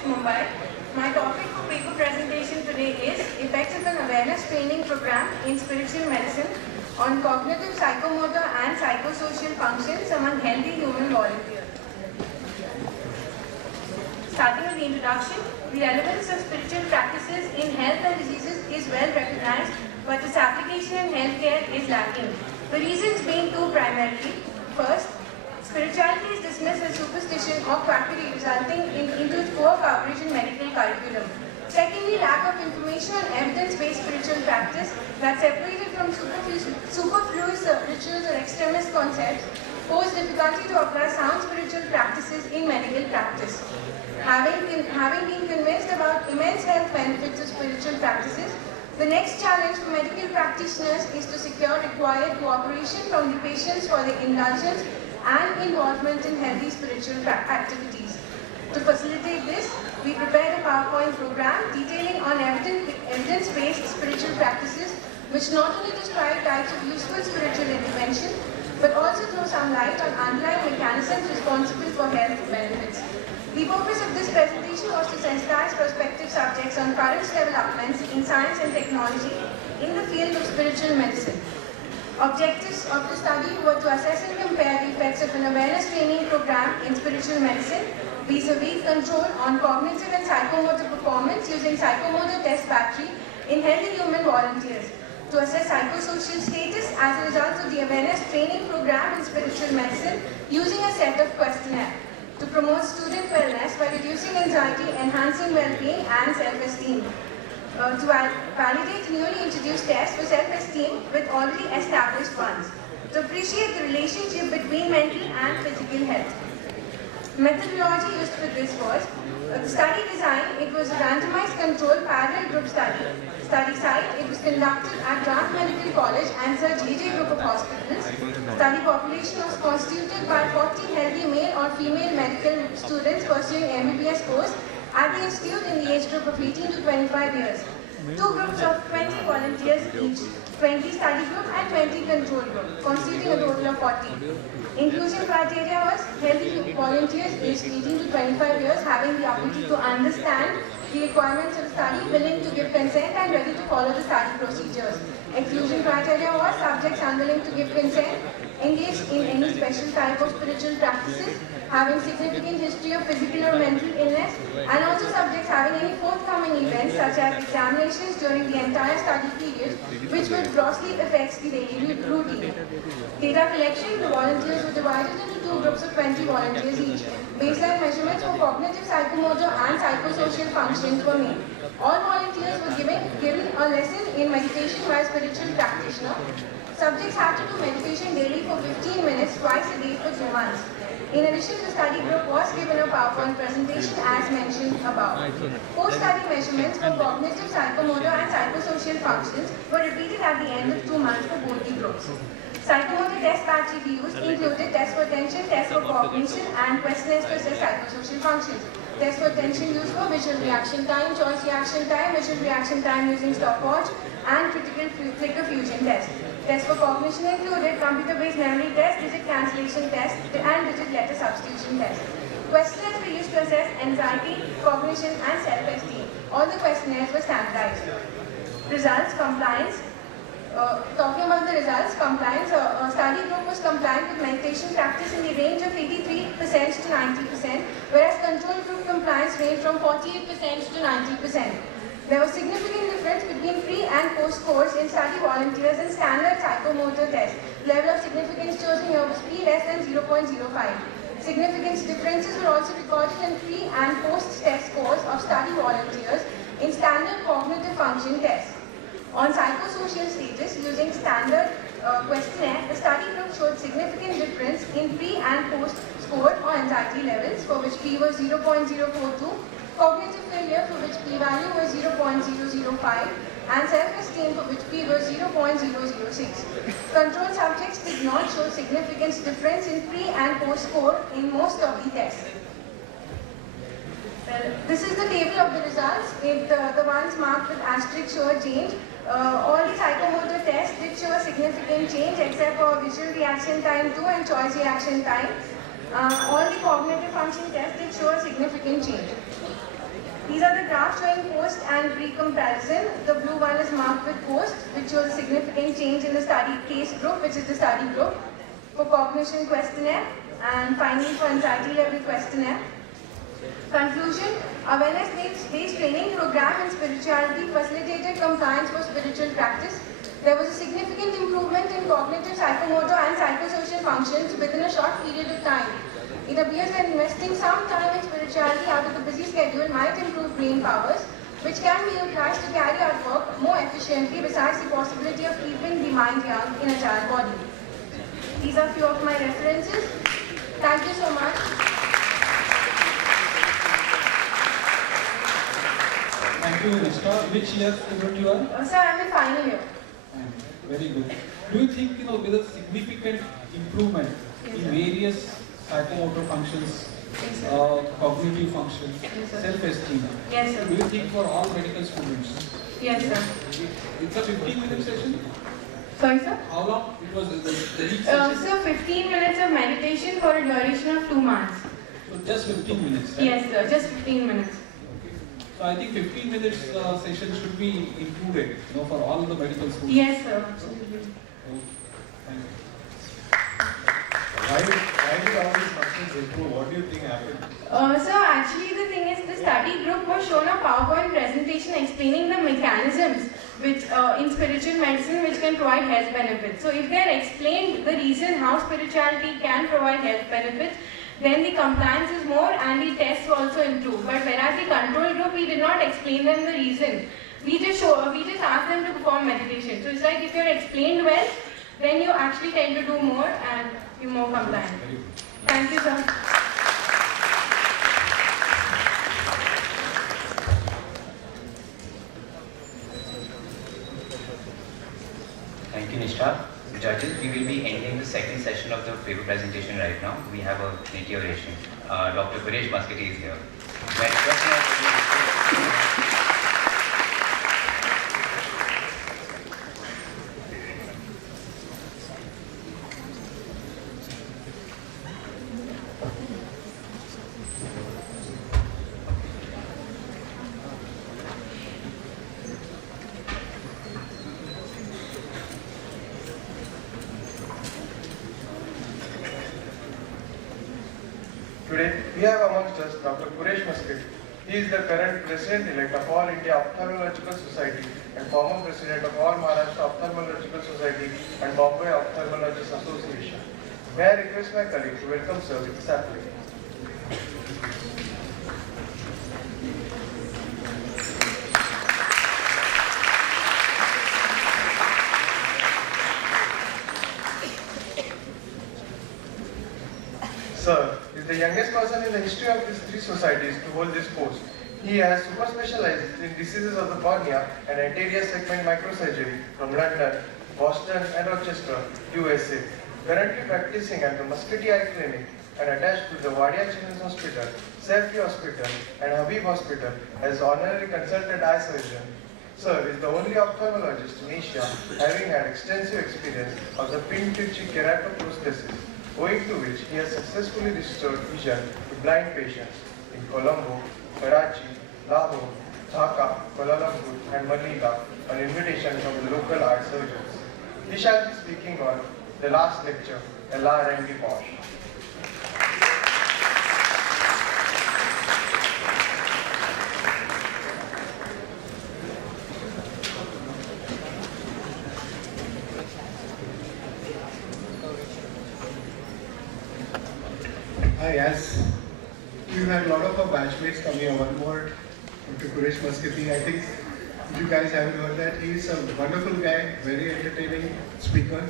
Quresh, Mumbai. My topic for paper presentation today is Effects of an Awareness Training Program in Spiritual Medicine on Cognitive, Psychomotor and Psychosocial Functions among Healthy Human Volunteers. Starting with the introduction, the relevance of spiritual practices in health and diseases is well recognized, but its application in healthcare is lacking. The reasons being two primarily. First, spirituality is dismissed as superstition or quackery, resulting into its poor coverage in medical curriculum. Secondly, lack of information on evidence-based spiritual practice that separated from superfluous rituals or extremist concepts pose difficulty to apply sound spiritual practices in medical practice. Having been convinced about immense health benefits of spiritual practices, the next challenge for medical practitioners is to secure required cooperation from the patients for their indulgence and involvement in healthy spiritual activities. To facilitate this, we prepared a PowerPoint program detailing on evidence-based spiritual practices, which not only describe types of useful spiritual intervention, but also throw some light on underlying mechanisms responsible for health benefits. The purpose of this presentation was to sensitize prospective subjects on current developments in science and technology in the field of spiritual medicine. Objectives of the study were to assess and compare the effects of an awareness training program in spiritual medicine vis-a-vis control on cognitive and psychomotor performance using psychomotor test battery in healthy human volunteers, to assess psychosocial status as a result of the awareness training program in spiritual medicine using a set of questionnaire, to promote student wellness by reducing anxiety, enhancing well-being and self-esteem, to validate newly introduced tests for self-esteem with already established ones, to appreciate the relationship between mental and physical health. Methodology used for this was the study design. It was a randomized controlled parallel group study. Study site, it was conducted at Grant Medical College and Sir J.J. Group of Hospitals. Study population was constituted by 40 healthy male or female medical students pursuing MBBS course at the institute in the age group of 18 to 25 years. Two groups of 20 volunteers each, 20 study group and 20 control group, constituting a total of 40. Inclusion criteria was healthy volunteers aged 18 to 25 years having the ability to understand the requirements of the study, willing to give consent and ready to follow the study procedures. Exclusion criteria was subjects unwilling to give consent, engaged in any special type of spiritual practices, having significant history of physical or mental illness, and also subjects having any forthcoming events such as examinations during the entire study period, which would grossly affect the daily routine. Data collection, the volunteers were divided into two groups of 20 volunteers each. Baseline measurements for cognitive, psychomotor and psychosocial functions were made. All volunteers were given a lesson in meditation by a spiritual practitioner. Subjects had to do meditation daily for 15 minutes twice a day for 2 months. In addition, the study group was given a PowerPoint presentation as mentioned above. Post-study measurements for cognitive, psychomotor and psychosocial functions were repeated at the end of 2 months for both the groups. Psychomotor test battery used included tests for attention, tests for cognition and questionnaires to assess psychosocial functions. Tests for attention used for visual reaction time, choice reaction time, visual reaction time using stopwatch and critical clicker fusion test. Tests for cognition included computer-based memory test, digit cancellation test and digit letter substitution test. Questionnaires were used to assess anxiety, cognition and self-esteem. All the questionnaires were standardized. Results, compliance. Talking about the results, compliance, study group was compliant with meditation practice in the range of 83% to 90%, whereas control group compliance ranged from 48% to 90%. There was significant difference between pre and post course in study volunteers and standard psychomotor tests. Level of significance chosen here was P less than 0.05. Significance differences were also recorded in pre and post test scores of study volunteers in standard cognitive function tests. On psychosocial status, using standard questionnaire, the study group showed significant difference in pre and post score or anxiety levels, for which P was 0.042, cognitive failure for which p-value was 0.005, and self-esteem for which p was 0.006. Control subjects did not show significant difference in pre and post score in most of the tests. This is the table of the results. The ones marked with asterisk show a change. All the psychomotor tests did show a significant change except for visual reaction time 2 and choice reaction time. All the cognitive function tests did show a significant change. These are the graphs showing post and pre-comparison. The blue one is marked with post, which shows a significant change in the study case group, which is the study group, for cognition questionnaire, and finally for anxiety level questionnaire. Conclusion: awareness-based training program in spirituality facilitated compliance for spiritual practice. There was a significant improvement in cognitive, psychomotor and psychosocial functions within a short period of time. It appears that investing some time in spirituality out of the busy schedule might improve brain powers, which can be utilized to carry out work more efficiently, besides the possibility of keeping the mind young in a child body. These are few of my references. Thank you so much. Thank you, Nishka. Which year student you are? Sir, I am in final year. Very good. Do you think, with a significant improvement in various psychomotor functions, cognitive functions, self-esteem? Yes, sir. Do you think for all medical students? Yes, sir. It's a 15-minute session? Sorry, sir? How long? It was the each session? Sir, 15 minutes of meditation for a duration of 2 months. So just 15 minutes, right? Yes, sir. Just 15 minutes. So I think 15 minutes session should be included, for all the medical students. Yes, sir. Absolutely. Thank you. Why did all these functions improve? What do you think happened? So actually the thing is, the study group was shown a PowerPoint presentation explaining the mechanisms which in spiritual medicine which can provide health benefits. So if they are explained the reason how spirituality can provide health benefits, then the compliance is more and the tests also improve. But whereas the control group, we did not explain them the reason. We just asked them to perform meditation. So it's like if you're explained well, then you actually tend to do more and you're more compliant. Thank you, sir. Thank you, Nishka. Judges, we will be ending the second session of the paper presentation right now. We have a Trinity oration. Dr. Quresh Maskati is here. Today, we have amongst us Dr. Quresh Maskati. He is the current President-elect of All India Ophthalmological Society and former President of All Maharashtra Ophthalmological Society and Bombay Ophthalmologists Association. May I request my colleague to welcome sir with his application. Sir is the youngest person in the history of these three societies to hold this post. He has super specialized in diseases of the cornea and anterior segment microsurgery from London, Boston and Rochester, USA. Currently practicing at the Maskati Eye Clinic and attached to the Wadia Children's Hospital, Safety Hospital and Habib Hospital as honorary consultant eye surgeon. Sir is the only ophthalmologist in Asia having had extensive experience of the pin-to-cheek keratoprosthesis, owing to which he has successfully restored vision to blind patients in Colombo, Karachi, Lahore, Dhaka, Kuala Lumpur and Manila on invitation from the local eye surgeons. He shall be speaking on the last lecture, Allah Rangi Posh. Hi, yes. We've had a lot of our batchmates come here. One more, Dr. Quresh Maskati. I think if you guys haven't heard that, he's a wonderful guy, very entertaining speaker,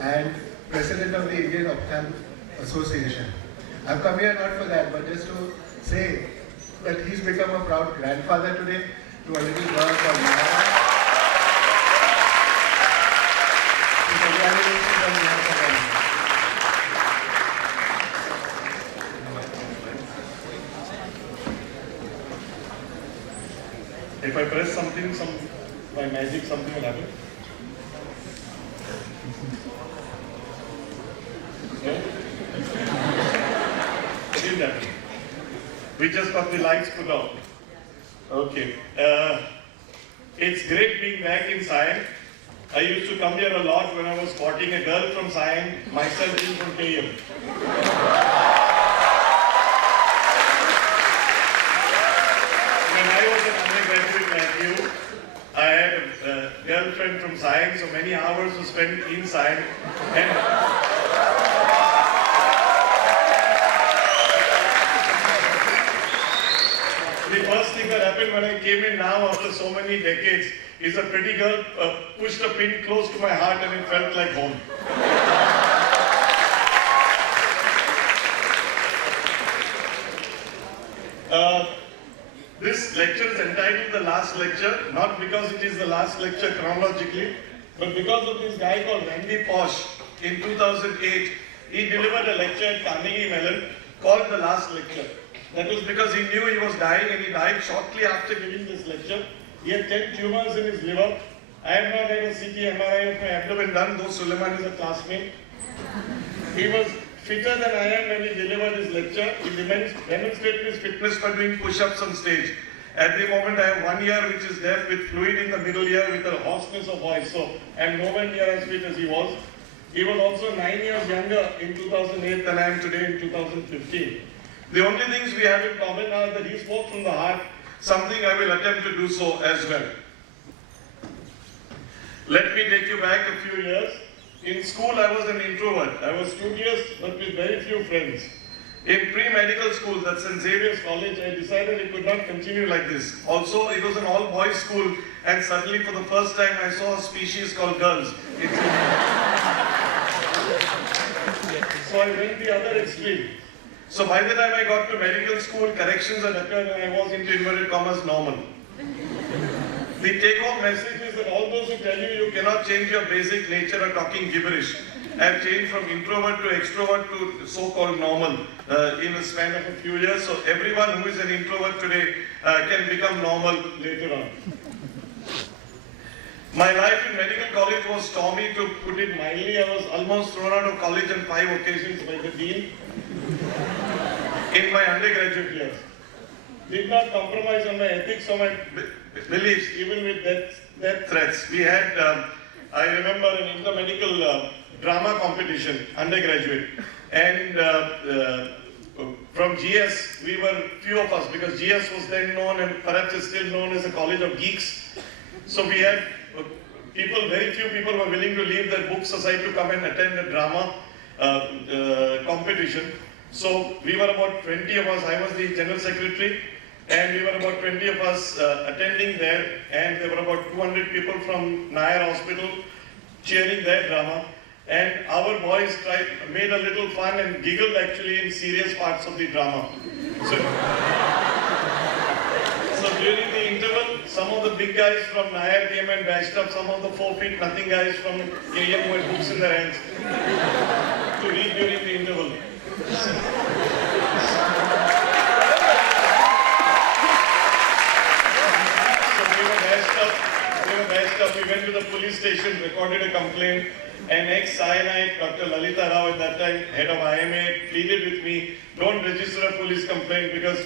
and president of the Indian Ophthalm Association. I've come here not for that, but just to say that he's become a proud grandfather today to a little girl called Mara. So congratulations on behalf of everyone. If I press something, by magic something will happen. No? It didn't happen. We just got the lights put out. Okay. It's great being back in Sion. I used to come here a lot when I was courting a girl from Sion, myself being from KM. When I was an undergraduate like you, I had a girlfriend from Sion, so many hours were spent in Sion. And the first thing that happened when I came in now after so many decades is a pretty girl pushed a pin close to my heart and it felt like home. This lecture is entitled The Last Lecture, not because it is the last lecture chronologically, but because of this guy called Randy Posh. In 2008, he delivered a lecture at Carnegie Mellon called The Last Lecture. That was because he knew he was dying and he died shortly after giving this lecture. He had 10 tumors in his liver. I have not had a CT MRI of my abdomen done, though Suleiman is a classmate. He was fitter than I am when he delivered his lecture. He demonstrated his fitness by doing push-ups on stage. At the moment I have 1 ear which is deaf with fluid in the middle ear with a hoarseness of voice, so I am nowhere near as fit as he was. He was also 9 years younger in 2008 than I am today in 2015. The only things we have in common are that he spoke from the heart, something I will attempt to do so as well. Let me take you back a few years. In school I was an introvert. I was studious but with very few friends. In pre-medical school, that's St. Xavier's College, I decided it could not continue like this. Also, it was an all-boys school and suddenly for the first time I saw a species called girls. So I went the other extreme. So by the time I got to medical school, corrections had occurred and I was into inverted commas normal. The take-home message is that all those who tell you cannot change your basic nature are talking gibberish. I have changed from introvert to extrovert to so-called normal in a span of a few years. So everyone who is an introvert today can become normal later on. My life in medical college was stormy, to put it mildly. I was almost thrown out of college on 5 occasions by the dean in my undergraduate years. Did not compromise on my ethics or my beliefs, even with death threats. We had, I remember, an intermedical drama competition, undergraduate, and from GS, we were few of us, because GS was then known and perhaps is still known as a college of geeks. So we had people, very few people were willing to leave their books aside to come and attend a drama competition. So we were about 20 of us. I was the general secretary, and we were about 20 of us attending there, and there were about 200 people from Nair Hospital cheering their drama. And our boys made a little fun and giggled actually in serious parts of the drama. So during the interval, some of the big guys from Nair came and bashed up some of the 4 feet nothing guys from KM who had books in their hands to read during the interval. We went to the police station, recorded a complaint, and ex-cyanide, Dr. Lalita Rao at that time, head of IMA, pleaded with me, don't register a police complaint because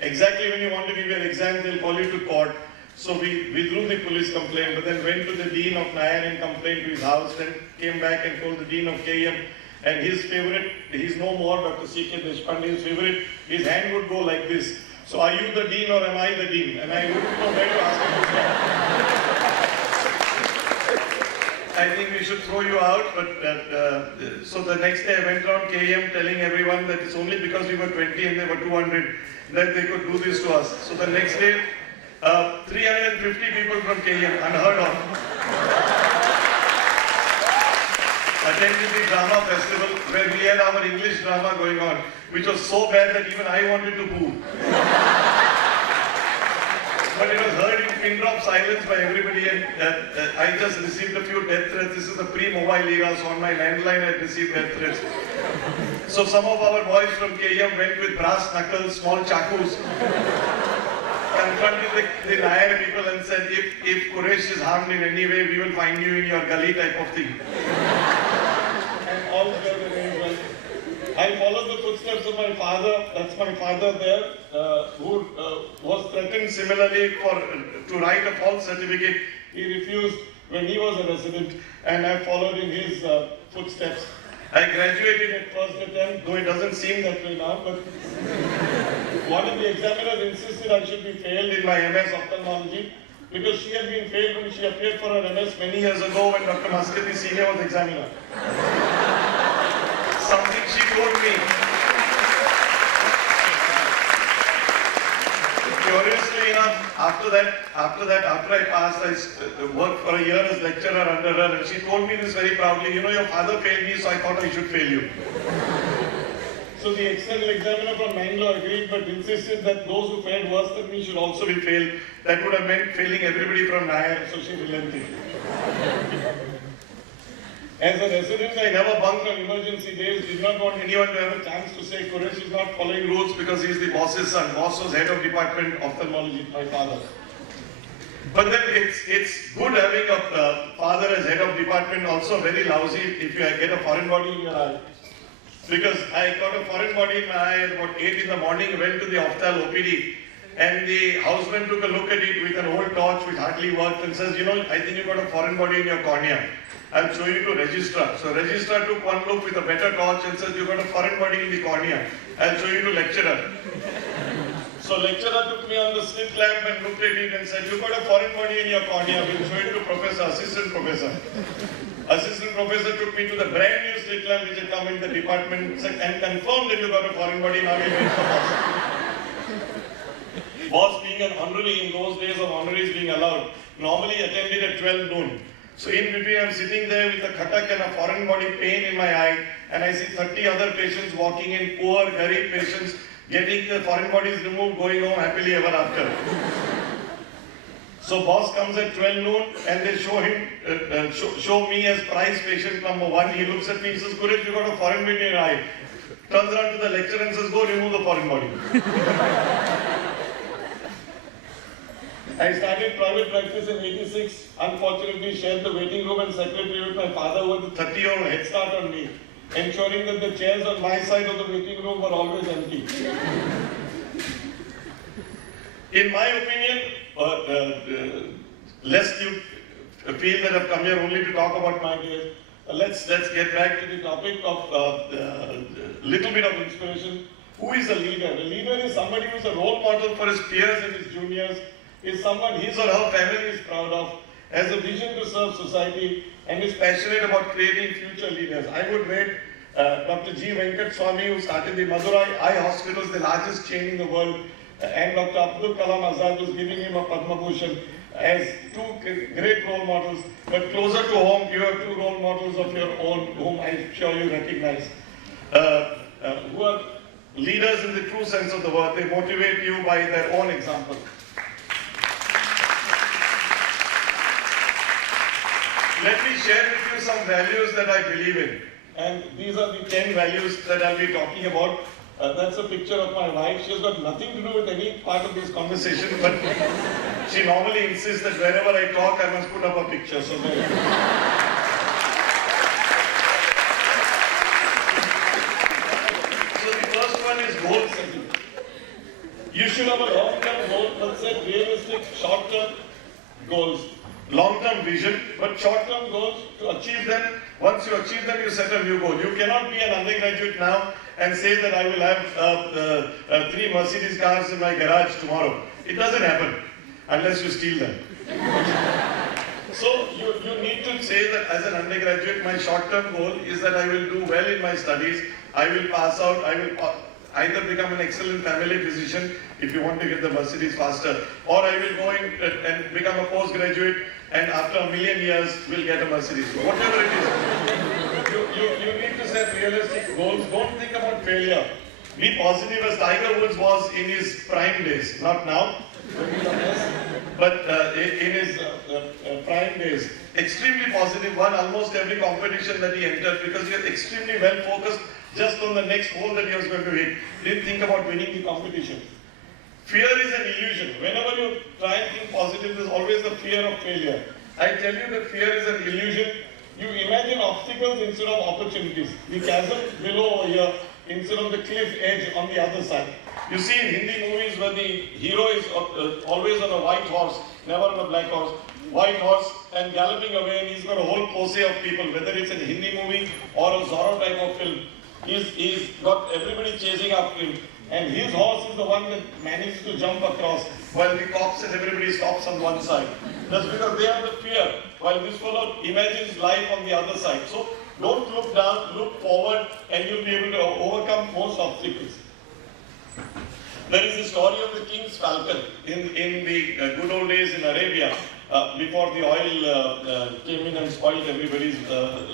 exactly when you want to give your exam, they'll call you to court. So we withdrew the police complaint, but then went to the dean of Nair and complained to his house, then came back and told the dean of KM, and his favorite, he's no more, Dr. C.K. Deshpande's favorite, his hand would go like this. So are you the dean or am I the dean? And I wouldn't know where to ask him. I think we should throw you out, but so the next day I went around KM telling everyone that it's only because we were 20 and they were 200 that they could do this to us. So the next day, 350 people from KM, unheard of, attended the drama festival where we had our English drama going on, which was so bad that even I wanted to boo. But it was heard in pin drop silence by everybody, and I just received a few death threats. This is the pre-mobile era, so on my landline I had received death threats. So some of our boys from KM went with brass knuckles, small chakus, confronted the Nair people and said, if Quresh is harmed in any way, we will find you in your gully type of thing. And all were very well. I followed the footsteps of my father. That's my father there, who was threatened similarly to write a false certificate. He refused when he was a resident, and I followed in his footsteps. I graduated at first attempt, though it doesn't seem that way now, but one of the examiners insisted I should be failed in my MS ophthalmology because she had been failed when she appeared for her MS many years ago when Dr. Maskati Senior was examiner. Something she told me. Curiously enough, after I passed, I worked for a year as lecturer under her, and she told me this very proudly, you know, your father failed me, so I thought I should fail you. So the external examiner from Mangalore agreed, but insisted that those who failed worse than me should also be failed. That would have meant failing everybody from Nair, so she relented. As a resident, I never bunked on emergency days, did not want anyone to have a chance to say Quresh is not following rules because he is the boss's son. Boss was head of department ophthalmology, my father. But then it's good having a father as head of department, also very lousy if you get a foreign body in your eye. Because I got a foreign body in my eye at about 8 in the morning, went to the opthal OPD, and the houseman took a look at it with an old torch which hardly worked and says, you know, I think you got a foreign body in your cornea. I'll show you to registrar. So registrar took one look with a better torch and says, you got a foreign body in the cornea. I'll show you to lecturer. So lecturer took me on the slit lamp and looked at it and said, you got a foreign body in your cornea. We'll show it to professor, assistant professor. Assistant professor took me to the brand new slit lamp which had come in the department and confirmed that you got a foreign body. Now we'll wait for boss. Boss being an honorary in those days of honoraries being allowed, normally attended at 12 noon. So in between I'm sitting there with a khatak and a foreign body pain in my eye, and I see 30 other patients walking in, poor, garib patients, getting the foreign bodies removed, going home happily ever after. So boss comes at 12 noon and they show him, show me as prize patient number 1. He looks at me, he says, Quresh, you got a foreign body in your eye. Turns around to the lecturer and says, go remove the foreign body. I started private practice in 86. Unfortunately, shared the waiting room and secretary with my father with a 30-year-old head start on me, ensuring that the chairs on my side of the waiting room were always empty. In my opinion, lest you feel that I've come here only to talk about my days, let's get back to the topic of little bit of inspiration. Who is a leader? A leader is somebody who is a role model for his peers and his juniors, is someone his or her family is proud of, has a vision to serve society, and is passionate about creating future leaders. I would rate Dr. G. Venkat Swami, who started the Madurai Eye Hospital, the largest chain in the world, and Dr. Abdul Kalam Azad, who's giving him a Padma Bhushan, as two great role models. But closer to home, you have two role models of your own, whom I'm sure you recognize, who are leaders in the true sense of the word. They motivate you by their own example. Let me share with you some values that I believe in. And these are the 10 values that I'll be talking about. That's a picture of my wife. She has got nothing to do with any part of this conversation, but she normally insists that wherever I talk, I must put up a picture. So the first one is goal setting. You should have a long-term goal, but set realistic short-term goals. Long-term vision, but short-term goals to achieve them. Once you achieve them, you set a new goal. You cannot be an undergraduate now and say that I will have 3 Mercedes cars in my garage tomorrow. It doesn't happen unless you steal them. So you need to say that as an undergraduate, my short-term goal is that I will do well in my studies. I will pass out. I will either become an excellent family physician if you want to get the Mercedes faster, or I will go in and become a postgraduate and after a million years will get a Mercedes. Whatever it is, you need to set realistic goals. Don't think about failure. Be positive as Tiger Woods was in his prime days, not now, but in his prime days. Extremely positive, won almost every competition that he entered because he was extremely well focused just on the next hole that he was going to hit. Didn't think about winning the competition. Fear is an illusion. Whenever you try and think positive, there's always the fear of failure. I tell you that fear is an illusion. You imagine obstacles instead of opportunities. The chasm below over here, instead of the cliff edge on the other side. You see in Hindi movies where the hero is always on a white horse, never on a black horse, white horse and galloping away, and he's got a whole posse of people, whether it's a Hindi movie or a Zorro type of film. He's got everybody chasing after him, and his horse is the one that manages to jump across while the cops and everybody stops on one side. That's because they have the fear, while this fellow imagines life on the other side. So don't look down, look forward, and you'll be able to overcome most obstacles. There is the story of the king's falcon in the good old days in Arabia, before the oil came in and spoiled everybody's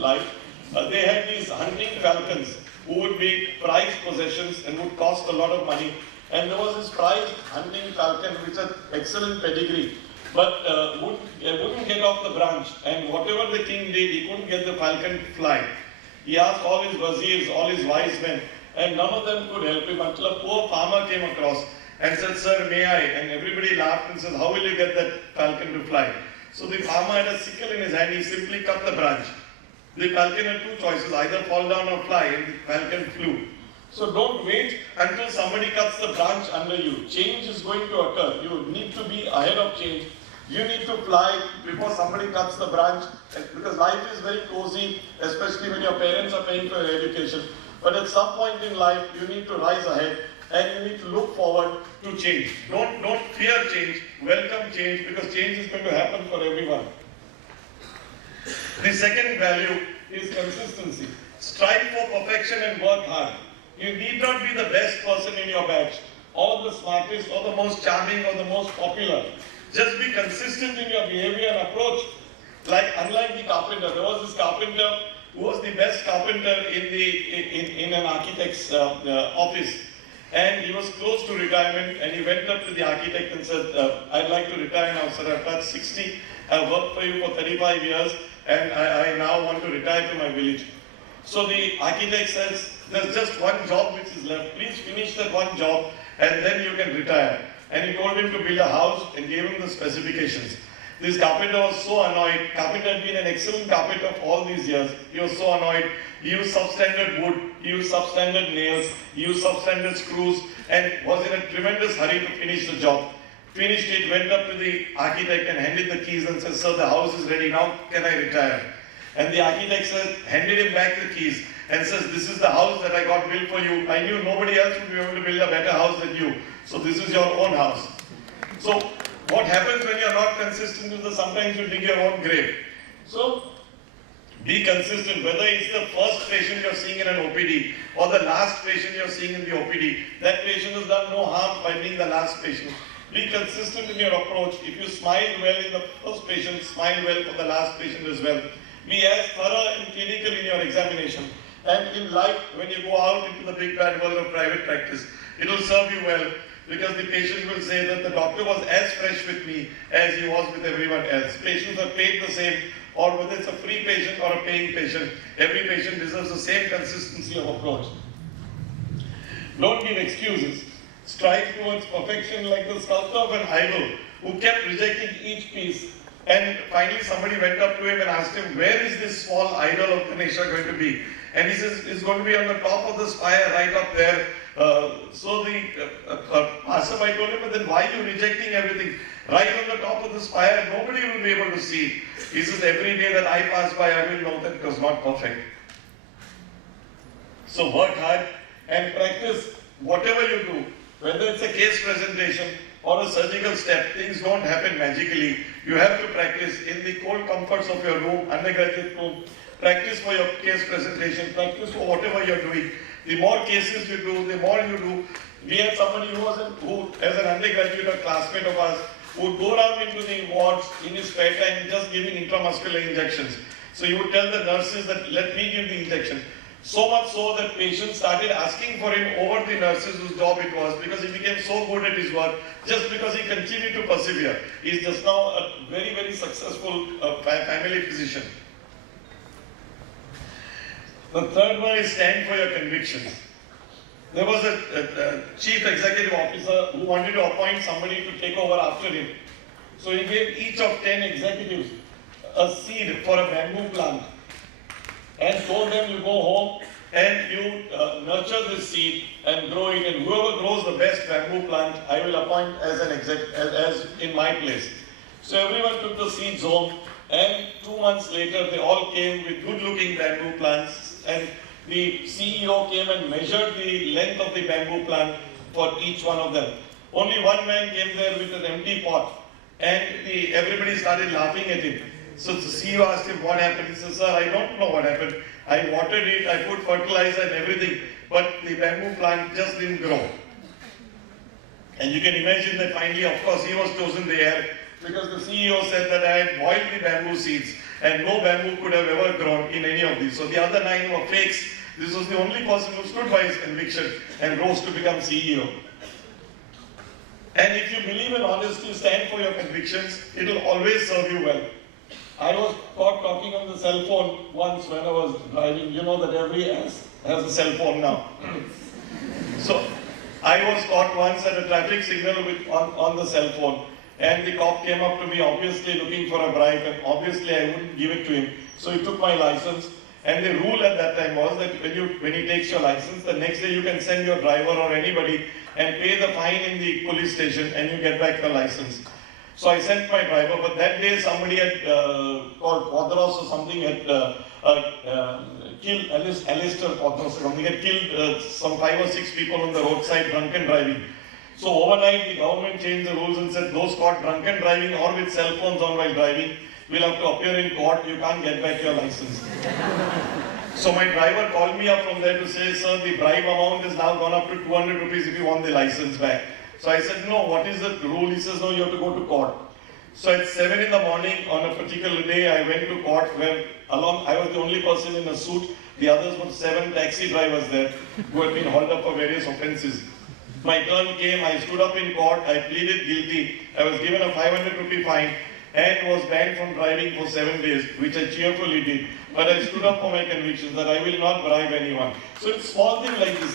life. They had these hunting falcons who would be prized possessions and would cost a lot of money. And there was this prized hunting falcon which had excellent pedigree, but wouldn't get off the branch. And whatever the king did, he couldn't get the falcon to fly. He asked all his wazirs, all his wise men, and none of them could help him until a poor farmer came across and said, "Sir, may I?" And everybody laughed and said, "How will you get that falcon to fly?" So the farmer had a sickle in his hand, he simply cut the branch. The falcon had two choices, either fall down or fly, and the falcon flew. So don't wait until somebody cuts the branch under you. Change is going to occur. You need to be ahead of change. You need to fly before somebody cuts the branch, because life is very cozy, especially when your parents are paying for your education. But at some point in life, you need to rise ahead and you need to look forward to change. Don't fear change, welcome change, because change is going to happen for everyone. The second value is consistency. Strive for perfection and work hard. You need not be the best person in your batch, or the smartest, or the most charming, or the most popular. Just be consistent in your behavior and approach. Unlike the carpenter, there was this carpenter who was the best carpenter in an architect's office. And he was close to retirement, and he went up to the architect and said, "I'd like to retire now, sir. I've touched 60. I've worked for you for 35 years, and I now want to retire to my village." So the architect says, "There's just one job which is left. Please finish that one job, and then you can retire." And he told him to build a house and gave him the specifications. This carpenter was so annoyed. Carpenter had been an excellent carpenter for all these years. He was so annoyed. He used substandard wood, he used substandard nails, he used substandard screws, and was in a tremendous hurry to finish the job. Finished it, went up to the architect and handed the keys and said, "Sir, the house is ready, now can I retire?" And the architect said, handed him back the keys and says, "This is the house that I got built for you. I knew nobody else would be able to build a better house than you. So this is your own house." So what happens when you're not consistent is that sometimes you dig your own grave. So be consistent, whether it's the first patient you're seeing in an OPD or the last patient you're seeing in the OPD. That patient has done no harm by being the last patient. Be consistent in your approach. If you smile well in the first patient, smile well for the last patient as well. Be as thorough and clinical in your examination. And in life, when you go out into the big bad world of private practice, it will serve you well, because the patient will say that the doctor was as fresh with me as he was with everyone else. Patients are paid the same, or whether it's a free patient or a paying patient, every patient deserves the same consistency of approach. Don't give excuses. Strive towards perfection like the sculptor of an idol who kept rejecting each piece. And finally somebody went up to him and asked him, "Where is this small idol of Ganesha going to be?" And he says, "It's going to be on the top of the spire right up there." So the passerby told him, "But then why are you rejecting everything? Right on the top of the spire, nobody will be able to see it." He says, "Every day that I pass by, I will know that it was not perfect." So work hard and practice whatever you do, whether it's a case presentation or a surgical step. Things don't happen magically. You have to practice in the cold comforts of your room, undergraduate room. Practice for your case presentation, practice for whatever you're doing. The more cases you do, the more you do. We had somebody who as an undergraduate, a classmate of ours, would go around into the wards in his spare time just giving intramuscular injections. So he would tell the nurses that, "Let me give the injection." So much so that patients started asking for him over the nurses whose job it was, because he became so good at his work, just because he continued to persevere. He's just now a very, very successful family physician. The third one is stand for your convictions. There was a chief executive officer who wanted to appoint somebody to take over after him. So he gave each of 10 executives a seed for a bamboo plant and told them, "You go home and you nurture this seed and grow it, and whoever grows the best bamboo plant, I will appoint as an as in my place. So everyone took the seeds home, and 2 months later they all came with good-looking bamboo plants, and the CEO came and measured the length of the bamboo plant for each one of them. Only one man came there with an empty pot, and everybody started laughing at him. So the CEO asked him what happened. He said, "Sir, I don't know what happened. I watered it, I put fertilizer and everything, but the bamboo plant just didn't grow." And you can imagine that finally, of course, he was chosen there because the CEO said that I had boiled the bamboo seeds and no bamboo could have ever grown in any of these. So the other 9 were fakes. This was the only person who stood by his conviction and rose to become CEO. And if you believe in honesty, stand for your convictions, it will always serve you well. I was caught talking on the cell phone once when I was driving. You know that every ass has a cell phone now. So I was caught once at a traffic signal on the cell phone, and the cop came up to me obviously looking for a bribe, and obviously I wouldn't give it to him. So he took my license, and the rule at that time was that when he takes your license, the next day you can send your driver or anybody and pay the fine in the police station and you get back the license. So I sent my driver, but that day somebody had called Quadros or something had killed Alistair Quadros or something, had killed some 5 or 6 people on the roadside drunken driving. So overnight the government changed the rules and said those caught drunken driving or with cell phones on while driving will have to appear in court, you can't get back your license. So my driver called me up from there to say, "Sir, the bribe amount has now gone up to 200 rupees if you want the license back." So I said, "No, what is the rule?" He says, "No, you have to go to court." So at 7 in the morning on a particular day, I went to court where I was the only person in a suit. The others were 7 taxi drivers there who had been hauled up for various offences. My turn came, I stood up in court, I pleaded guilty, I was given a 500 rupee fine and was banned from driving for 7 days, which I cheerfully did. But I stood up for my convictions that I will not bribe anyone. So it's small things like this.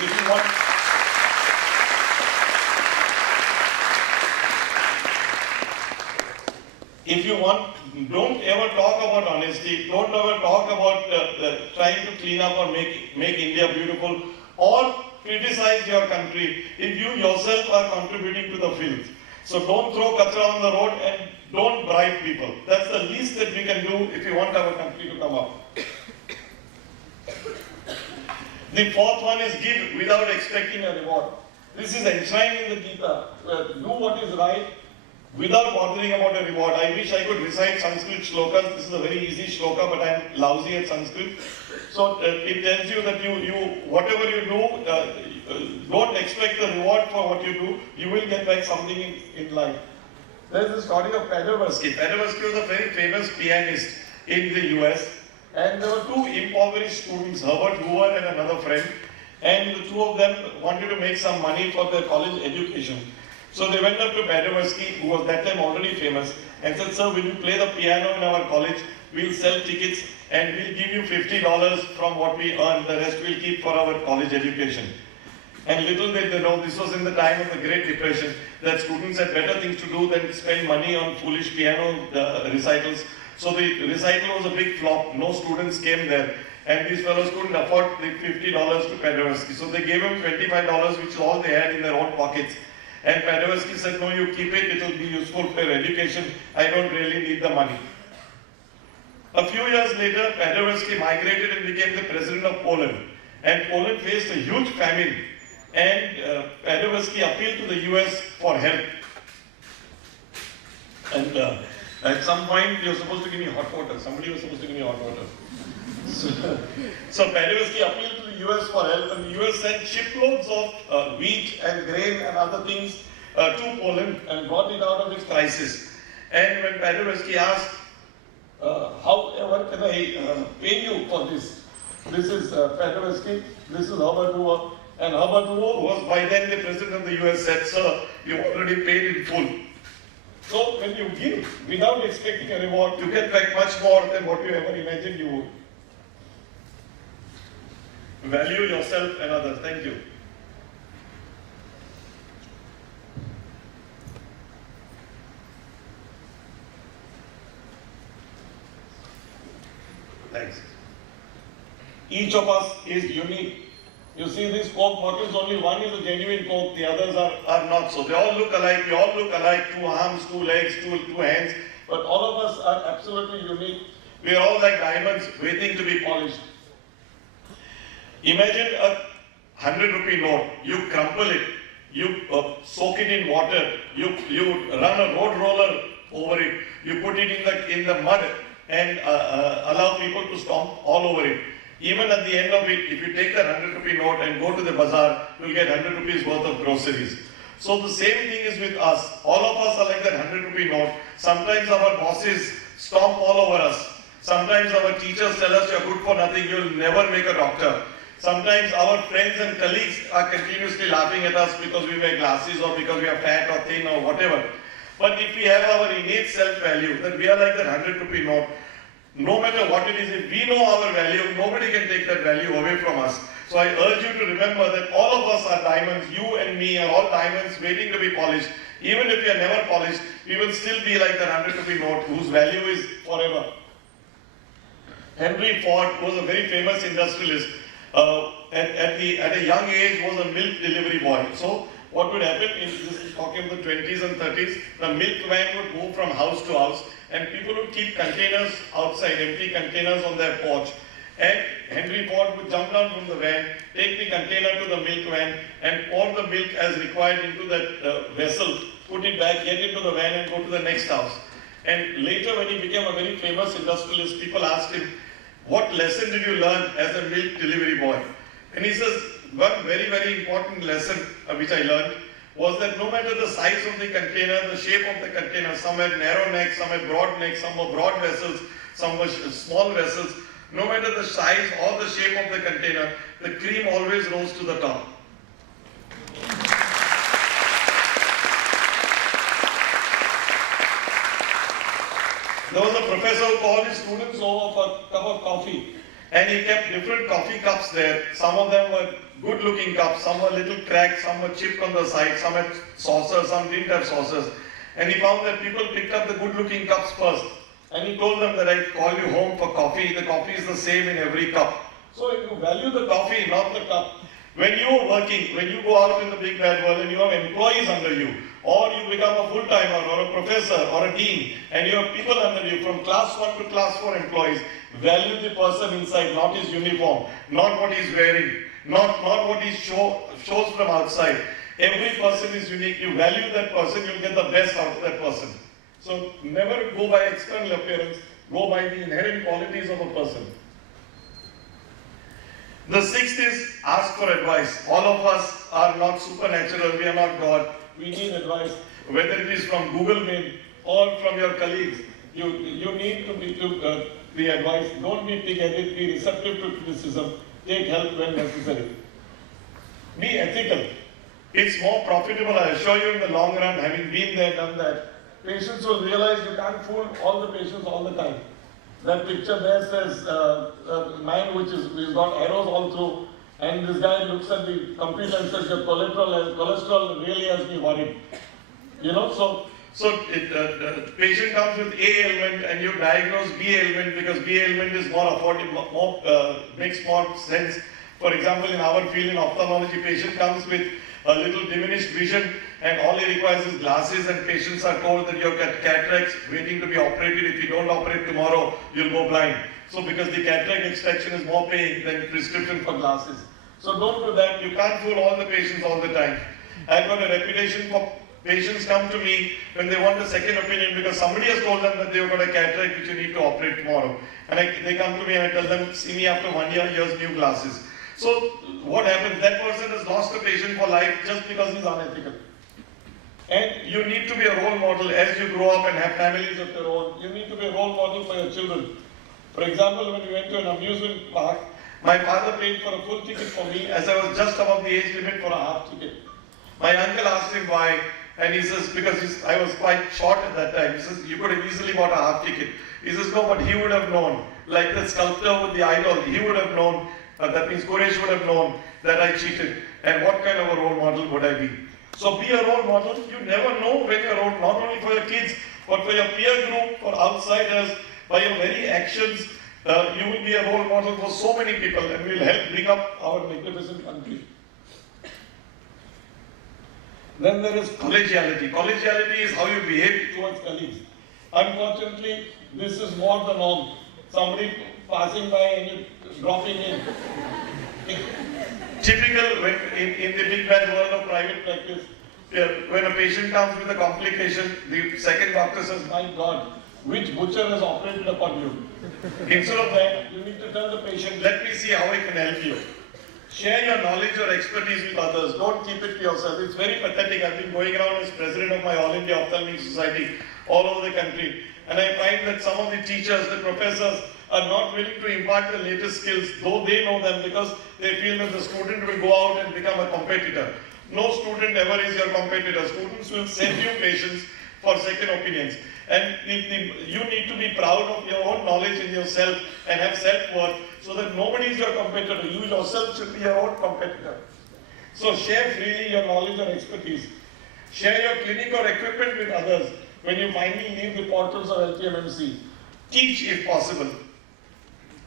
If you want, don't ever talk about honesty, don't ever talk about trying to clean up or make India beautiful, or criticize your country if you yourself are contributing to the filth. So don't throw kachra on the road and don't bribe people. That's the least that we can do if you want our country to come up. The 4th one is give without expecting a reward. This is enshrined in the Gita. Do what is right without bothering about a reward. I wish I could recite Sanskrit shlokas. This is a very easy shloka, but I am lousy at Sanskrit. So it tells you that whatever you do, don't expect the reward for what you do. You will get back something in life. There is the story of Paderewski. Paderewski was a very famous pianist in the US. And there were 2 impoverished students, Herbert Hoover and another friend. And the 2 of them wanted to make some money for their college education. So they went up to Paderewski, who was that time already famous, and said, "Sir, will you play the piano in our college? We'll sell tickets and we'll give you $50 from what we earn. The rest we'll keep for our college education." And little did they know, this was in the time of the Great Depression, that students had better things to do than spend money on foolish piano recitals. So the recital was a big flop. No students came there. And these fellows couldn't afford the $50 to Paderewski. So they gave him $25, which is all they had in their own pockets. And Paderewski said, "No, you keep it, it will be useful for your education. I don't really need the money." A few years later, Paderewski migrated and became the president of Poland. And Poland faced a huge famine. And Paderewski appealed to the US for help. And at some point, you're supposed to give me hot water. Somebody was supposed to give me hot water. So Paderewski appealed to the US for help, and the US sent shiploads of wheat and grain and other things to Poland and got it out of its crisis. And when Paderewski asked, "What can I pay you for this?" This is Paderewski, this is Herbert Hoover, and Herbert Hoover was by then the president of the US, said, "Sir, you already paid in full." So when you give without expecting a reward, you get back much more than what you ever imagined you would. Value yourself and others. Thank you. Thanks. each of us is unique. You see these Coke bottles, only one is a genuine Coke, the others are not so. They all look alike, we all look alike, 2 arms, 2 legs, two hands, but all of us are absolutely unique. We are all like diamonds waiting to be polished. Imagine a 100 rupee note, you crumple it, you soak it in water, you run a road roller over it, you put it in the mud and allow people to stomp all over it. Even at the end of it, if you take that 100 rupee note and go to the bazaar, you'll get 100 rupees worth of groceries. So the same thing is with us. All of us are like that 100 rupee note. Sometimes our bosses stomp all over us. Sometimes our teachers tell us you're good for nothing, you'll never make a doctor. Sometimes our friends and colleagues are continuously laughing at us because we wear glasses or because we are fat or thin or whatever. But if we have our innate self-value, then we are like that 100 rupee note. No matter what it is, if we know our value, nobody can take that value away from us. So I urge you to remember that all of us are diamonds. You and me are all diamonds waiting to be polished. Even if we are never polished, we will still be like that 100 rupee note whose value is forever. Henry Ford was a very famous industrialist. At a young age was a milk delivery boy. So what would happen is, this is talking about the 20s and 30s, the milk van would move from house to house and people would keep containers outside, empty containers on their porch. And Henry Ford would jump down from the van, take the container to the milk van and pour the milk as required into that vessel, put it back, get into the van and go to the next house. And later when he became a very famous industrialist, people asked him, what lesson did you learn as a milk delivery boy? And he says, one very, very important lesson which I learned was that no matter the size of the container, the shape of the container, some had narrow necks, some had broad necks, some were broad vessels, some were small vessels, no matter the size or the shape of the container, the cream always rose to the top. There was a professor who called his students over for a cup of coffee and he kept different coffee cups there. Some of them were good looking cups, some were little cracked, some were chipped on the side, some had saucers, some didn't have saucers. And he found that people picked up the good looking cups first. And he told them that I call you home for coffee, the coffee is the same in every cup. So you value the coffee, not the cup. When you are working, when you go out in the big bad world and you have employees under you, or you become a full-timer or a professor or a dean, and you have people under you from class 1 to class 4 employees, value the person inside, not his uniform, not what he's wearing, not what he shows from outside. Every person is unique. You value that person, you'll get the best out of that person. So never go by external appearance, go by the inherent qualities of a person. The sixth is ask for advice. All of us are not supernatural, we are not God. We need advice, whether it is from Google Mail or from your colleagues. You need to be the advice. Don't be pig-headed, be receptive to criticism, take help when necessary. Be ethical. It's more profitable, I assure you, in the long run, having been there, done that. Patients will realize you can't fool all the patients all the time. That picture there says a man which is got arrows all through, and this guy looks at the computer and says your cholesterol really has me worried. You know, so the patient comes with A ailment and you diagnose B ailment because B ailment is more affordable, makes more sense. For example, in our field in ophthalmology, patient comes with a little diminished vision and all he requires is glasses, and patients are told that you've got cataracts waiting to be operated. If you don't operate tomorrow, you'll go blind. So because the cataract extraction is more paying than prescription for glasses. So don't do that. You can't fool all the patients all the time. I've got a reputation for patients come to me when they want a second opinion because somebody has told them that they've got a cataract which you need to operate tomorrow. And they come to me and I tell them, see me after 1 year, here's new glasses. So what happens? That person has lost a patient for life just because he's unethical. And you need to be a role model as you grow up and have families of your own. You need to be a role model for your children. For example, when we went to an amusement park, my father paid for a full ticket for me as I was just above the age limit for a half ticket. My uncle asked him why, and he says, because I was quite short at that time. He says, you could have easily bought a half ticket. He says, no, but he would have known, like the sculptor with the idol, he would have known, that means Quresh would have known that I cheated. And what kind of a role model would I be? So be a role model. You never know when you're not only for your kids, but for your peer group, for outsiders, by your very actions. You will be a role model for so many people and will help bring up our magnificent country. Then there is collegiality. Collegiality is how you behave towards colleagues. Unfortunately, this is more the norm. Somebody passing by and you dropping in. Typical when in the big bad world of private practice, when a patient comes with a complication, the second doctor says, "My God, which butcher has operated upon you?" Instead of that, you need to tell the patient, "Let me see how I can help you." Share your knowledge or expertise with others. Don't keep it to yourself. It's very pathetic. I've been going around as president of my All India Ophthalmic Society all over the country. And I find that some of the teachers, the professors, are not willing to impart the latest skills, though they know them, because they feel that the student will go out and become a competitor. No student ever is your competitor. Students will send you patients for second opinions. And you need to be proud of your own knowledge in yourself and have self-worth so that nobody is your competitor. You yourself should be your own competitor. So share freely your knowledge or expertise. Share your clinic or equipment with others when you finally leave the portals of LTMMC. Teach if possible.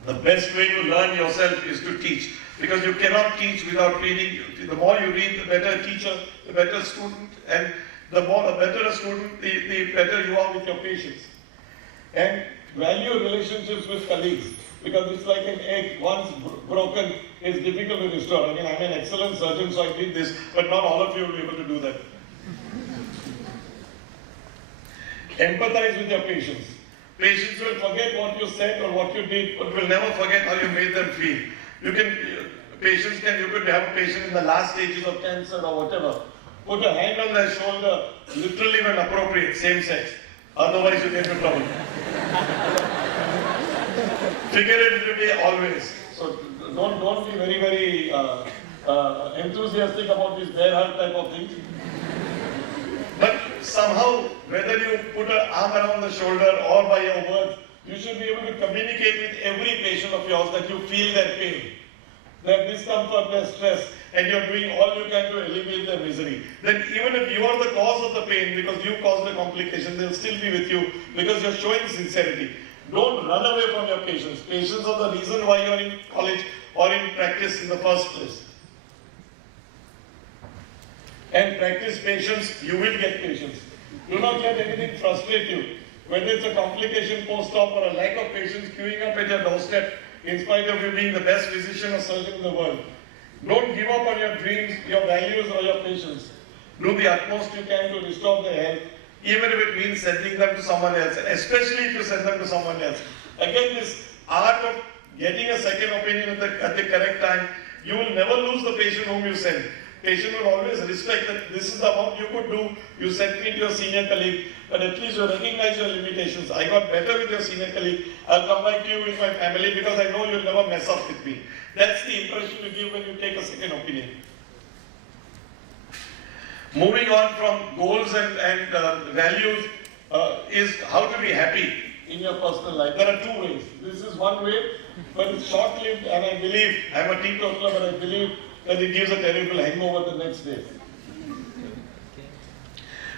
The best way to learn yourself is to teach, because you cannot teach without reading. The more you read, the better teacher, the better student, and the better a student, the better you are with your patients. And value relationships with colleagues, because it's like an egg. Once broken, it's difficult to restore. I mean, I'm an excellent surgeon, so I did this, but not all of you will be able to do that. Empathize with your patients. Patients will forget what you said or what you did, but will never forget how you made them feel. You could have a patient in the last stages of cancer or whatever. Put a hand on their shoulder, literally when appropriate, same sex. Otherwise you get into trouble. Figuratively always. So don't be very, very enthusiastic about this bear hug type of thing. But somehow, whether you put an arm around the shoulder or by your words, you should be able to communicate with every patient of yours that you feel their pain, their discomfort, their stress, and you're doing all you can to alleviate their misery. Then even if you are the cause of the pain because you caused the complication, they'll still be with you because you're showing sincerity. Don't run away from your patients. Patients are the reason why you're in college or in practice in the first place. And practice patience, you will get patience. Do not let anything frustrate you. Whether it's a complication post-op or a lack of patience queuing up at your doorstep, in spite of you being the best physician or surgeon in the world. Don't give up on your dreams, your values, or your patients. Do the utmost you can to restore their health, even if it means sending them to someone else, and especially if you send them to someone else. Again, this art of getting a second opinion at the correct time, you will never lose the patient whom you send. Patient will always respect that this is the amount you could do. You sent me to your senior colleague, but at least you recognize your limitations. I got better with your senior colleague. I'll come back to you with my family because I know you'll never mess up with me. That's the impression you give when you take a second opinion. Moving on from goals and values is how to be happy in your personal life. There are two ways. This is one way, but it's short-lived, and I believe, I'm a teetotaler, but I believe that it gives a terrible hangover the next day.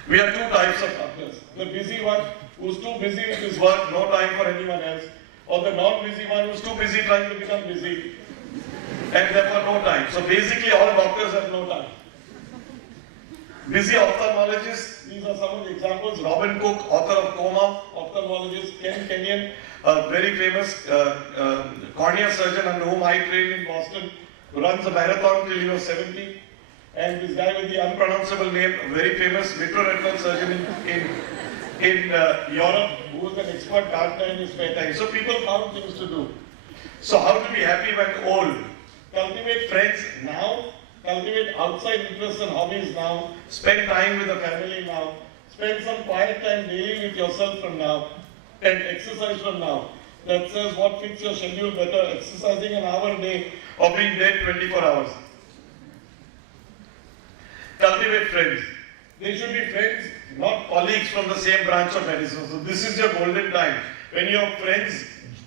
We have two types of partners. The busy one who's too busy with his work, no time for anyone else, or the non-busy one who's too busy trying to become busy, and therefore no time. So basically all doctors have no time. Busy ophthalmologists, these are some of the examples. Robin Cook, author of Coma, ophthalmologist. Ken Kenyon, a very famous cornea surgeon under whom I trained in Boston, who runs a marathon till he was 70. And this guy with the unpronounceable name, a very famous vitreoretinal surgeon in Europe, who is an expert gardener in his spare time. So people found things to do. So how to be happy when old? Cultivate friends now. Cultivate outside interests and hobbies now. Spend time with the family now. Spend some quiet time daily with yourself from now. And exercise from now. That says what fits your schedule better, exercising an hour a day or being dead 24 hours. Cultivate friends. They should be friends, not colleagues from the same branch of medicine. So this is your golden time. When you have friends,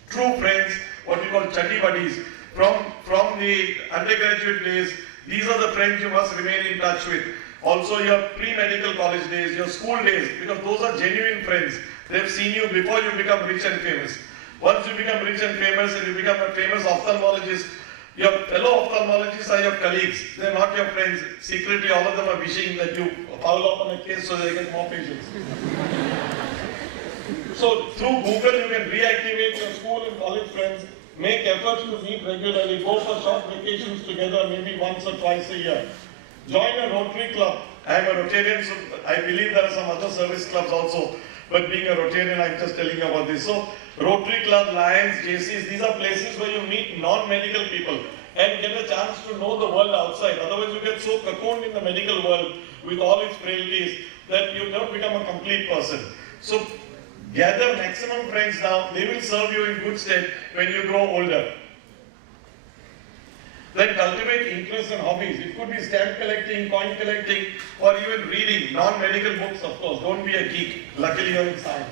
true friends, what we call chatti buddies, from the undergraduate days, these are the friends you must remain in touch with. Also your pre-medical college days, your school days, because those are genuine friends. They've seen you before you become rich and famous. Once you become rich and famous and you become a famous ophthalmologist, your fellow ophthalmologists are your colleagues. They're not your friends. Secretly, all of them are wishing that you foul up on a case so they get more patients. So through Google, you can reactivate your school and college friends, make efforts to meet regularly, go for short vacations together, maybe once or twice a year. Join a Rotary club. I am a Rotarian, so I believe there are some other service clubs also. But being a Rotarian, I'm just telling you about this. So Rotary Club, Lions, JCs, these are places where you meet non-medical people and get a chance to know the world outside. Otherwise, you get so cocooned in the medical world with all its frailties that you don't become a complete person. So gather maximum friends now. They will serve you in good stead when you grow older. Then cultivate interests and hobbies. It could be stamp collecting, coin collecting, or even reading non-medical books, of course. Don't be a geek. Luckily, you're in science.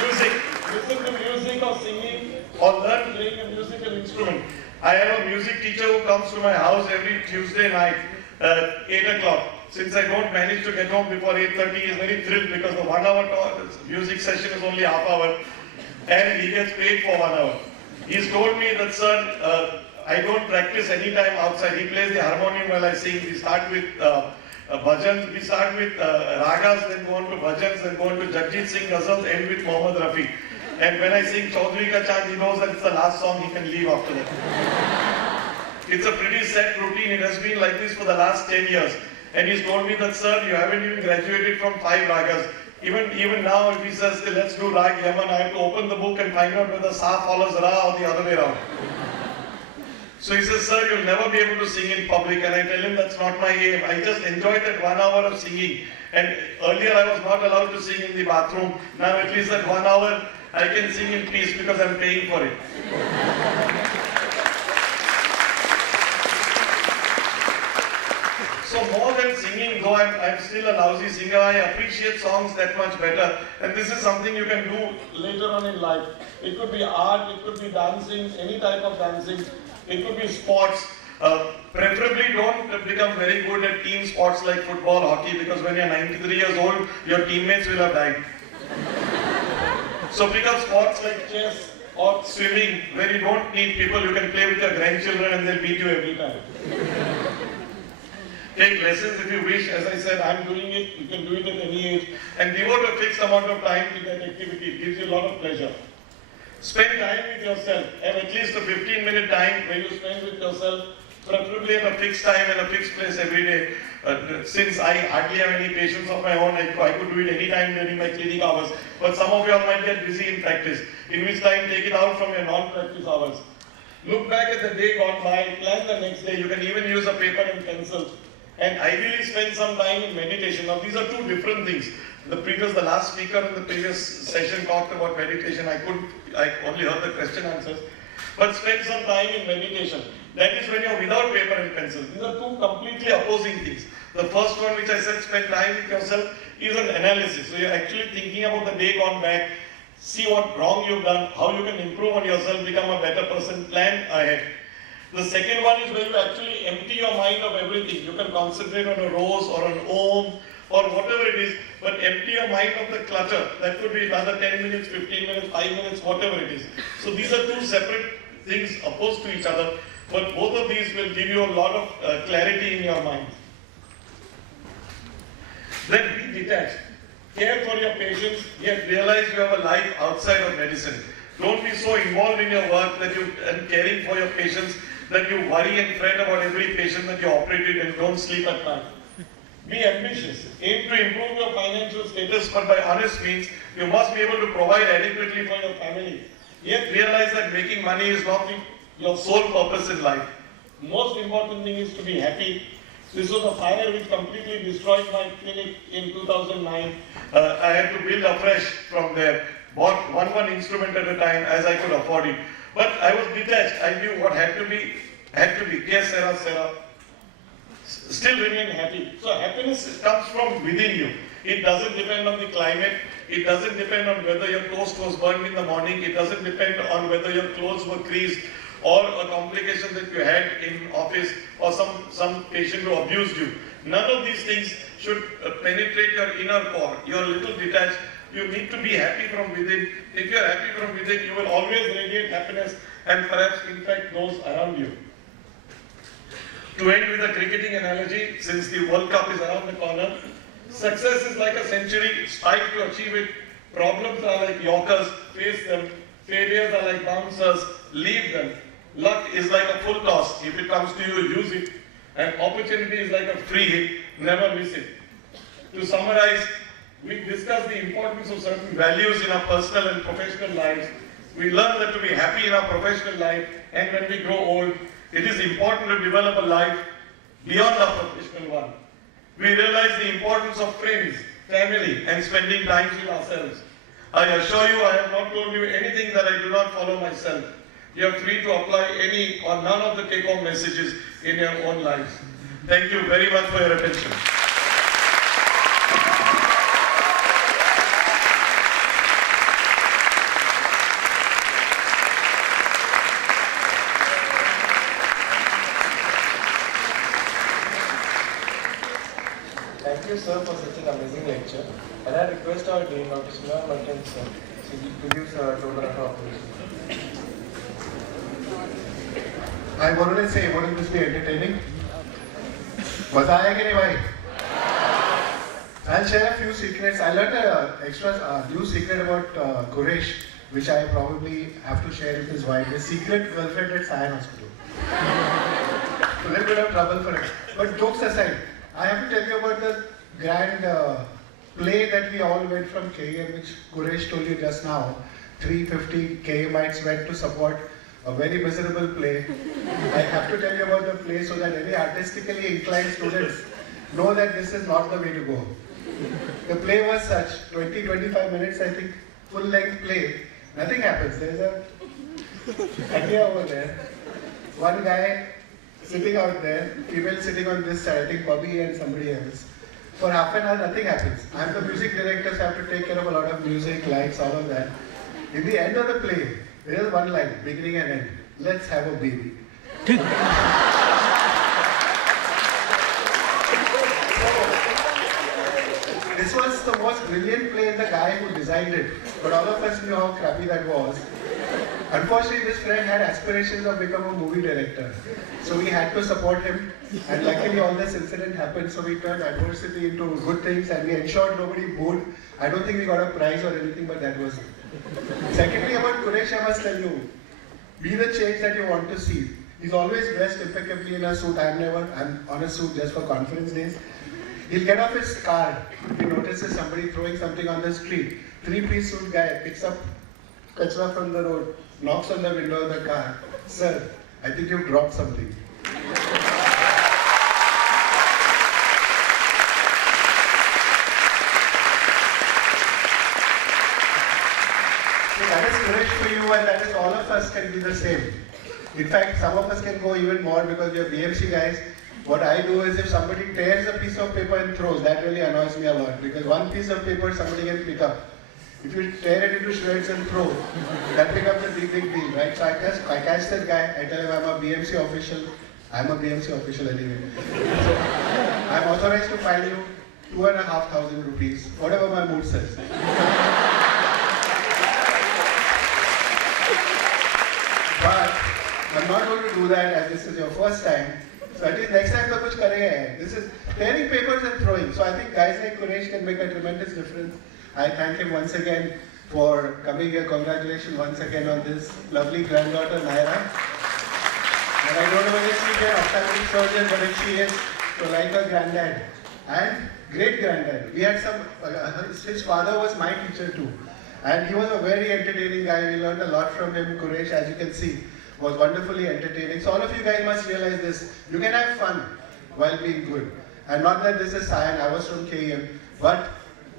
Music. Listen to music or singing or learn playing a musical instrument. I have a music teacher who comes to my house every Tuesday night at 8 o'clock. Since I don't manage to get home before 8:30, he is very thrilled because the 1 hour music session is only half hour and he gets paid for 1 hour. He's told me that, sir, I don't practice any time outside. He plays the harmonium while I sing. We start with bhajans, we start with ragas, then go on to bhajans, then go on to Jagjit Singh ghazals, end with Mohammad Rafi. And when I sing Chaudhary Ka Chand, he knows that it's the last song, he can leave after that. It's a pretty set routine. It has been like this for the last 10 years. And he's told me that, sir, you haven't even graduated from 5 ragas. Even now, if he says, let's do Rag Yaman, I have to open the book and find out whether Sa follows Ra or the other way around. So he says, sir, you'll never be able to sing in public. And I tell him that's not my aim. I just enjoyed that 1 hour of singing. And earlier I was not allowed to sing in the bathroom. Now at least that 1 hour I can sing in peace because I'm paying for it. So more than singing, though I'm still a lousy singer, I appreciate songs that much better. And this is something you can do later on in life. It could be art, it could be dancing, any type of dancing. It could be sports. Preferably don't become very good at team sports like football, hockey, because when you're 93 years old, your teammates will have died. So pick up sports like chess or swimming, where you don't need people. You can play with your grandchildren and they'll beat you every time. Take lessons if you wish. As I said, I'm doing it. You can do it at any age. And devote a fixed amount of time to that activity. It gives you a lot of pleasure. Spend time with yourself. Have at least a 15-minute time where you spend with yourself, preferably at a fixed time and a fixed place every day. Since I hardly have any patients of my own, I could do it any time during my clinic hours. But some of you all might get busy in practice, in which time take it out from your non-practice hours. Look back at the day gone by, plan the next day. You can even use a paper and pencil. And ideally spend some time in meditation. Now these are two different things. The last speaker in the previous session talked about meditation. I only heard the question answers. But spend some time in meditation. That is when you're without paper and pencil. These are two completely opposing things. The first one, which I said, spend time with yourself, is an analysis. So you're actually thinking about the day gone back, see what wrong you've done, how you can improve on yourself, become a better person, plan ahead. The second one is where you actually empty your mind of everything. You can concentrate on a rose or an om or whatever it is, but empty your mind of the clutter. That could be another 10 minutes, 15 minutes, 5 minutes, whatever it is. So these are two separate things opposed to each other, but both of these will give you a lot of clarity in your mind. Then be detached. Care for your patients, yet realize you have a life outside of medicine. Don't be so involved in your work and caring for your patients that you worry and fret about every patient that you operated and don't sleep at night. Be ambitious. Aim to improve your financial status, but by honest means, you must be able to provide adequately for your family. Yet realize that making money is not your sole purpose in life. Most important thing is to be happy. This was a fire which completely destroyed my clinic in 2009. I had to build afresh from there. Bought one instrument at a time as I could afford it. But I was detached. I knew what had to be. Yes, Sarah. Still remain happy. So happiness comes from within you. It doesn't depend on the climate. It doesn't depend on whether your toast was burned in the morning. It doesn't depend on whether your clothes were creased or a complication that you had in office or some patient who abused you. None of these things should penetrate your inner core. You're a little detached. You need to be happy from within. If you're happy from within, you will always radiate happiness and perhaps infect those around you. To end with a cricketing analogy, since the World Cup is around the corner, success is like a century, strive to achieve it. Problems are like yorkers, face them. Failures are like bouncers, leave them. Luck is like a full toss. If it comes to you, use it. And opportunity is like a free hit, never miss it. To summarize, we discussed the importance of certain values in our personal and professional lives. We learn that to be happy in our professional life, and when we grow old, it is important to develop a life beyond our professional one. We realize the importance of friends, family, and spending time with ourselves. I assure you, I have not told you anything that I do not follow myself. You are free to apply any or none of the take-home messages in your own lives. Thank you very much for your attention. Thank you, sir, for such an amazing lecture. And I request our Dean, Dr. Sunil Martin, sir, to give a total of applause. I wanted to say, wouldn't this be entertaining? मजा आया कि नहीं भाई? I'll share a few secrets. I learned an extra new secret about Quresh, which I probably have to share with his wife. His secret girlfriend at Sion Hospital. A little bit of trouble for him. But jokes aside, I have to tell you about the grand play that we all went from KM, which Quresh told you just now. 350 KMites went to support a very miserable play. I have to tell you about the play so that any artistically inclined students know that this is not the way to go. The play was such, 20-25 minutes, I think, full-length play. Nothing happens. There's a idea over there. One guy sitting out there, female sitting on this side, I think Bobby and somebody else. For half an hour, nothing happens. I'm the music director, so I have to take care of a lot of music, lights, all of that. In the end of the play, there is one line, beginning and end. Let's have a baby. This was the most brilliant play, the guy who designed it. But all of us knew how crappy that was. Unfortunately, this friend had aspirations of becoming a movie director. So we had to support him. And luckily, all this incident happened. So we turned adversity into good things and we ensured nobody booed. I don't think we got a prize or anything, but that was it. Secondly, about Quresh, I must tell you, be the change that you want to see. He's always dressed impeccably in a suit. I'm on a suit just for conference days. He'll get off his car. He notices somebody throwing something on the street. Three-piece suit guy picks up kachra from the road, knocks on the window of the car. Sir, I think you've dropped something. That is Quresh for you, and that is all of us can be the same. In fact, some of us can go even more because we are BMC guys. What I do is if somebody tears a piece of paper and throws, that really annoys me a lot because one piece of paper somebody can pick up. If you tear it into shreds and throw, that becomes a big deal, right? So I catch that guy, I tell him I'm a BMC official. I'm a BMC official anyway. So I'm authorized to fine you 2,500 rupees, whatever my mood says. But I'm not going to do that as this is your first time. So at least next time, kuch karenge. This is tearing papers and throwing. So I think guys like Quresh can make a tremendous difference. I thank him once again for coming here. Congratulations once again on this lovely granddaughter, Naira. And I don't know whether she's an ophthalmic surgeon, but if she is, so like her granddad. And great granddad. We had some, his father was my teacher too. And he was a very entertaining guy. We learned a lot from him. Quresh, as you can see, was wonderfully entertaining. So all of you guys must realize this. You can have fun while being good. And not that this is Sion, I was from KM. But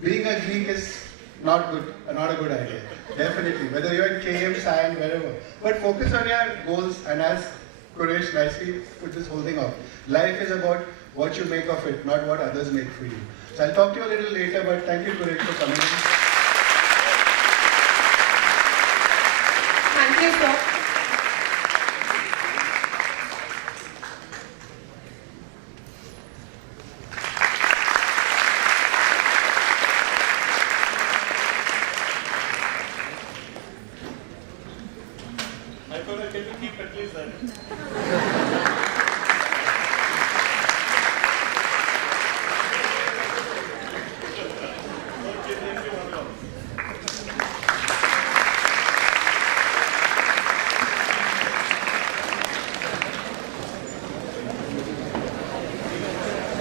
being a geek is not good, not a good idea. Definitely. Whether you're in KM, Sion, wherever. But focus on your goals, and as Quresh nicely put this whole thing off. Life is about what you make of it, not what others make for you. So I'll talk to you a little later, but thank you Quresh for coming. Thank you, sir. I thought I get to keep at least that.